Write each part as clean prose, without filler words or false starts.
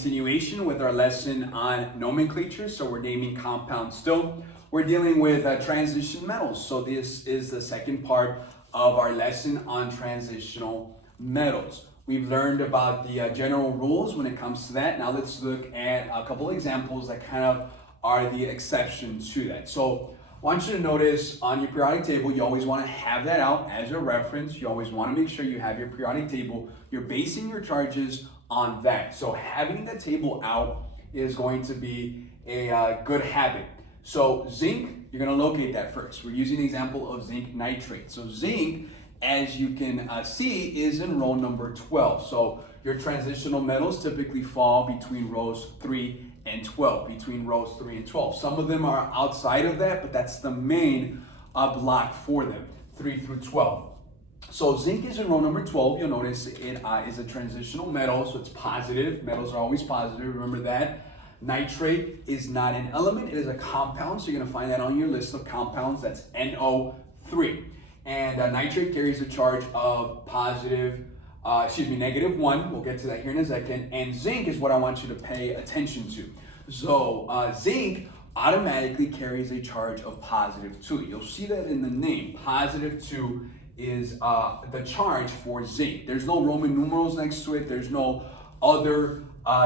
Continuation with our lesson on nomenclature. So we're naming compounds still. We're dealing with transition metals. So this is the second part of our lesson on transitional metals. We've learned about the general rules when it comes to that. Now let's look at a couple examples that kind of are the exception to that. So I want you to notice on your periodic table, you always want to have that out as a reference. You always want to make sure you have your periodic table. You're basing your charges on that. So having the table out is going to be a good habit. So zinc, you're going to locate that first. We're using an example of zinc nitrate. So zinc, as you can see, is in row number 12. So your transitional metals typically fall between rows 3 and 12, between rows 3 and 12. Some of them are outside of that, but that's the main block for them, 3 through 12. So zinc is in row number 12. You'll notice it is a transitional metal, so it's positive. Metals are always positive, remember that. Nitrate is not an element, it is a compound, so you're gonna find that on your list of compounds. That's NO3. And nitrate carries a charge of -1. We'll get to that here in a second. And zinc is what I want you to pay attention to. So zinc automatically carries a charge of +2. You'll see that in the name. +2 is the charge for zinc. There's no Roman numerals next to it. There's no other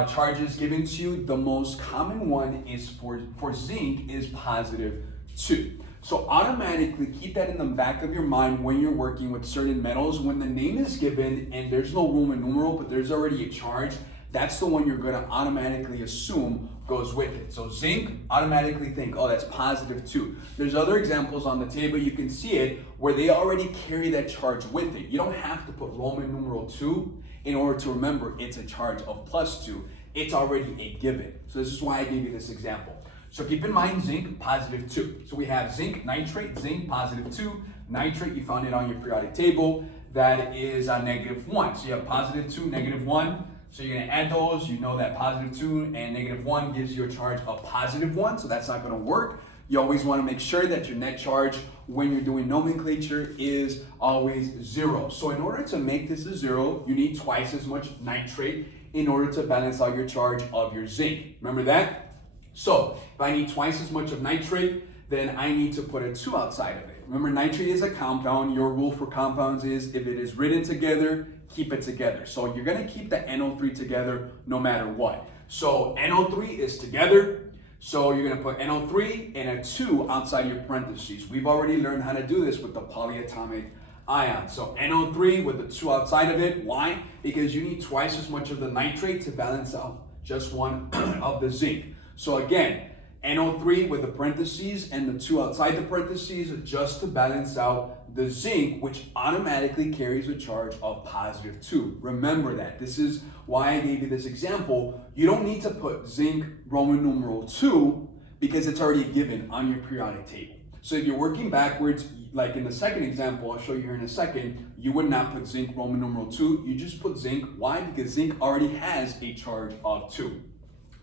charges given to you. The most common one is for zinc is +2. So automatically keep that in the back of your mind when you're working with certain metals. When the name is given and there's no Roman numeral, but there's already a charge, that's the one you're gonna automatically assume goes with it. So zinc, automatically think, oh, that's +2. There's other examples on the table, you can see it, where they already carry that charge with it. You don't have to put Roman numeral 2 in order to remember it's a charge of +2. It's already a given. So this is why I gave you this example. So keep in mind zinc, +2. So we have zinc nitrate, zinc +2, nitrate, you found it on your periodic table, that is -1. So you have +2, -1. So you're gonna add those, you know that +2 and -1 gives you a charge of +1, so that's not gonna work. You always wanna make sure that your net charge when you're doing nomenclature is always 0. So in order to make this a 0, you need twice as much nitrate in order to balance out your charge of your zinc. Remember that? So if I need twice as much of nitrate, then I need to put a 2 outside of it. Remember, nitrate is a compound. Your rule for compounds is if it is written together, keep it together. So you're gonna keep the NO3 together no matter what. So NO3 is together. So you're gonna put NO3 and a 2 outside your parentheses. We've already learned how to do this with the polyatomic ion. So NO3 with the 2 outside of it. Why? Because you need twice as much of the nitrate to balance out just one of the zinc. So again, NO3 with the parentheses and the 2 outside the parentheses just to balance out the zinc, which automatically carries a charge of +2. Remember that. This is why I gave you this example. You don't need to put zinc Roman numeral 2 because it's already given on your periodic table. So if you're working backwards, like in the second example, I'll show you here in a second, you would not put zinc Roman numeral 2. You just put zinc. Why? Because zinc already has a charge of 2.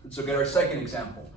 Let's look at our second example.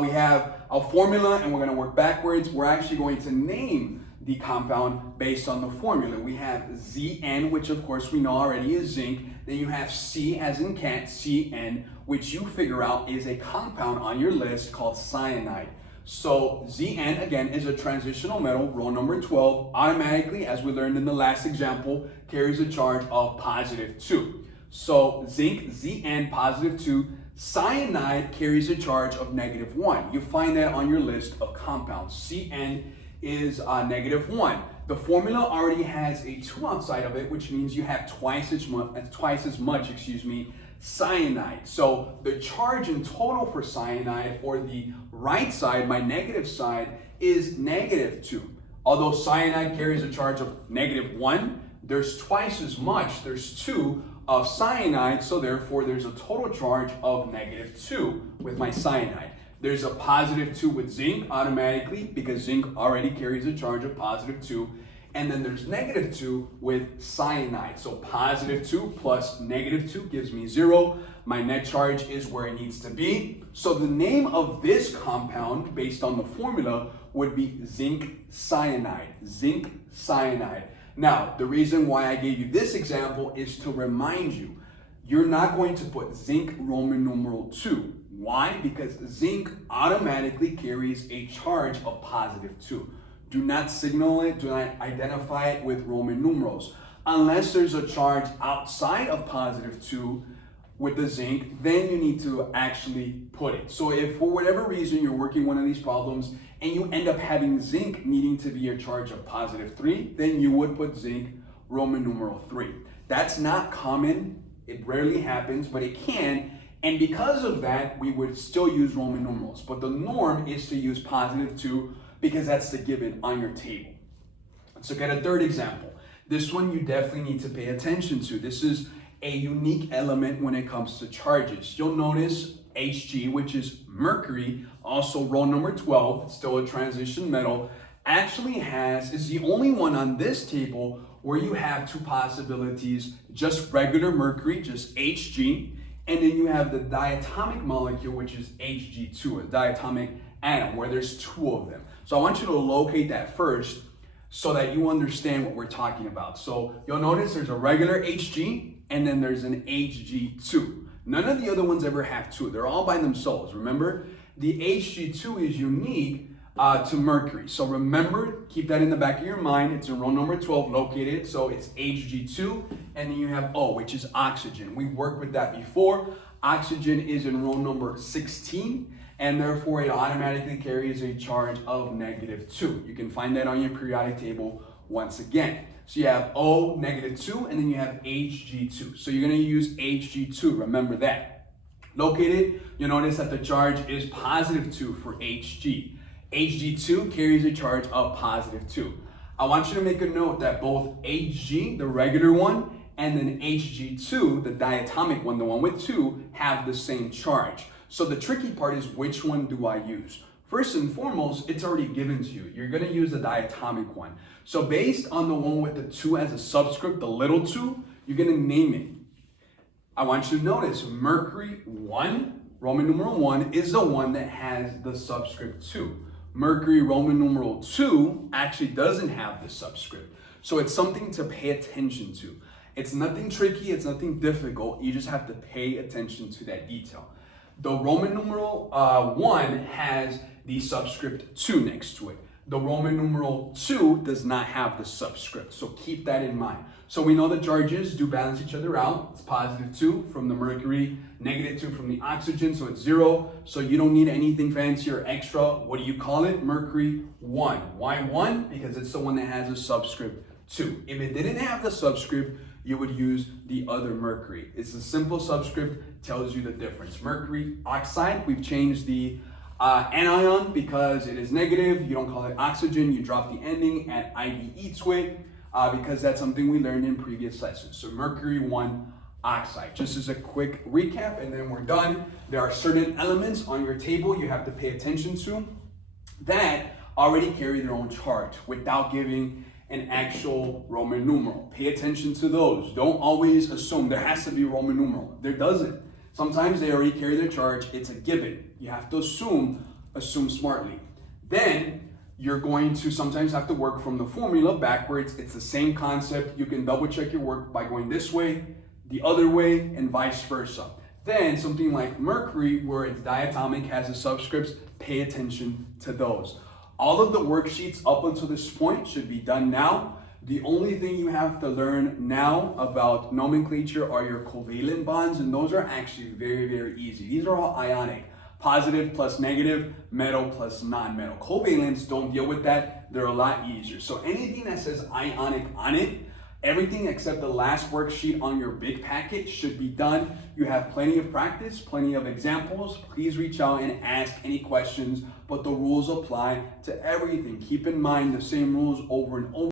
We have a formula and we're going to work backwards. We're actually going to name the compound based on the formula. We have Zn, which of course we know already is zinc. Then you have C as in cat, Cn, which you figure out is a compound on your list called cyanide. So Zn, again, is a transitional metal, row number 12. Automatically, as we learned in the last example, carries a charge of +2. So zinc, Zn, +2. Cyanide carries a charge of -1. You find that on your list of compounds. Cn is -1. The formula already has a 2 outside of it, which means you have twice as much, cyanide. So the charge in total for cyanide, or the right side, my negative side, is -2. Although cyanide carries a charge of -1, there's twice as much, there's 2 of cyanide, so therefore there's a total charge of -2 with my cyanide. There's a +2 with zinc automatically because zinc already carries a charge of +2. And then there's -2 with cyanide. So +2 plus -2 gives me 0. My net charge is where it needs to be. So the name of this compound based on the formula would be zinc cyanide. Zinc cyanide. Now, the reason why I gave you this example is to remind you, you're not going to put zinc Roman numeral 2. Why? Because zinc automatically carries a charge of positive 2. Do not signal it, do not identify it with Roman numerals. Unless there's a charge outside of positive 2 with the zinc, then you need to actually put it. So if for whatever reason you're working one of these problems and you end up having zinc needing to be a charge of positive 3, then you would put zinc Roman numeral 3. That's not common. It rarely happens, but it can. And because of that, we would still use Roman numerals. But the norm is to use positive 2 because that's the given on your table. Let's look at a third example. This one you definitely need to pay attention to. This is a unique element when it comes to charges. You'll notice Hg, which is mercury, also row number 12, still a transition metal, actually is the only one on this table where you have two possibilities, just regular mercury, just Hg, and then you have the diatomic molecule, which is Hg2, a diatomic atom, where there's two of them. So I want you to locate that first so that you understand what we're talking about. So you'll notice there's a regular Hg, and then there's an Hg2. None of the other ones ever have two. They're all by themselves. Remember, the Hg2 is unique to mercury. So remember, keep that in the back of your mind. It's in row number 12 located. So it's Hg2, and then you have O, which is oxygen. We've worked with that before. Oxygen is in row number 16, and therefore it automatically carries a charge of -2. You can find that on your periodic table once again. So you have O, -2, and then you have Hg2. So you're gonna use Hg2, remember that. Located, you'll notice that the charge is +2 for Hg. Hg2 carries a charge of +2. I want you to make a note that both Hg, the regular one, and then Hg2, the diatomic one, the one with 2, have the same charge. So the tricky part is, which one do I use? First and foremost, it's already given to you. You're gonna use the diatomic one. So based on the one with the 2 as a subscript, the little 2, you're gonna name it. I want you to notice mercury 1, Roman numeral 1, is the one that has the subscript 2. Mercury Roman numeral 2 actually doesn't have the subscript. So it's something to pay attention to. It's nothing tricky, it's nothing difficult. You just have to pay attention to that detail. The Roman numeral 1 has the subscript 2 next to it. The Roman numeral 2 does not have the subscript, so keep that in mind. So we know the charges do balance each other out. It's +2 from the mercury, -2 from the oxygen, so it's 0. So you don't need anything fancy or extra. What do you call it? Mercury 1. Why 1? Because it's the one that has a subscript 2. If it didn't have the subscript, you would use the other mercury. It's a simple subscript, tells you the difference. Mercury oxide, we've changed the anion because it is negative. You don't call it oxygen, you drop the ending, add IDE to it because that's something we learned in previous lessons. So mercury 1 oxide, just as a quick recap, and then we're done. There are certain elements on your table you have to pay attention to that already carry their own charge without giving an actual Roman numeral. Pay attention to those. Don't always assume there has to be a Roman numeral. There doesn't. Sometimes they already carry their charge. It's a given. You have to assume smartly. Then you're going to sometimes have to work from the formula backwards. It's the same concept. You can double check your work by going this way, the other way, and vice versa. Then something like mercury, where it's diatomic, has the subscripts, pay attention to those. All of the worksheets up until this point should be done now. The only thing you have to learn now about nomenclature are your covalent bonds, and those are actually very, very easy. These are all ionic. Positive plus negative, metal plus non-metal. Covalents don't deal with that. They're a lot easier. So anything that says ionic on it, everything except the last worksheet on your big packet should be done. You have plenty of practice, plenty of examples. Please reach out and ask any questions, but the rules apply to everything. Keep in mind the same rules over and over.